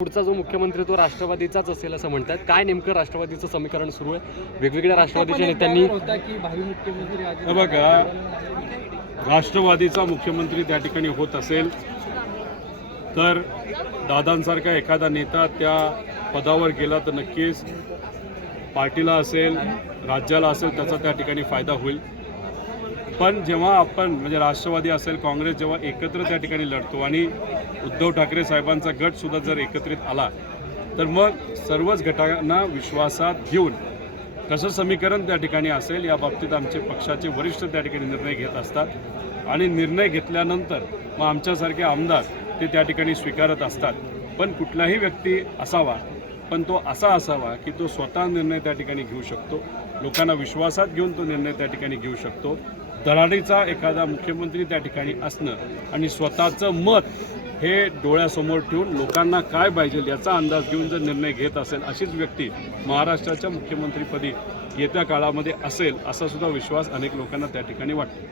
पुढचा जो मुख्यमंत्री तो राष्ट्रवादीचाच असेल असं म्हणतात. काय नेमकं राष्ट्रवादीचं समीकरण सुरू आहे? वेगवेगळ्या राष्ट्रवादीच्या नेत्यांनी होता की भावी मुख्यमंत्री हे अजित बघा राष्ट्रवादीचा मुख्यमंत्री त्या ठिकाणी होत असेल तर दादांसारखा एखादा नेता त्या पदावर गेला तर नक्कीच पार्टीला असेल राज्याला असेल त्याचा त्या ठिकाणी फायदा होईल. पण जेव्हा आपण म्हणजे राष्ट्रवादी असेल काँग्रेस जेव्हा एकत्र त्या ठिकाणी लढतो आणि उद्धव ठाकरे साहेबांचा गटसुद्धा जर एकत्रित आला तर मग सर्वच गटांना विश्वासात घेऊन कसं समीकरण त्या ठिकाणी असेल या बाबतीत आमचे पक्षाचे वरिष्ठ त्या ठिकाणी निर्णय घेत असतात. आणि निर्णय घेतल्यानंतर मग आमच्यासारखे आमदार ते त्या ठिकाणी स्वीकारत असतात. पण कुठलाही व्यक्ती असावा पण तो असा असावा की तो स्वतः निर्णय त्या ठिकाणी घेऊ शकतो. लोकांना विश्वासात घेऊन तो निर्णय त्या ठिकाणी घेऊ शकतो. धडाडीचा एखादा मुख्यमंत्री त्या ठिकाणी असणं आणि स्वतःचं मत हे डोळ्यासमोर ठेवून लोकांना काय पाहिजे याचा अंदाज घेऊन जर निर्णय घेत असेल अशीच व्यक्ती महाराष्ट्राच्या मुख्यमंत्रीपदी येत्या काळामध्ये असेल असा सुद्धा विश्वास अनेक लोकांना त्या ठिकाणी वाटतो.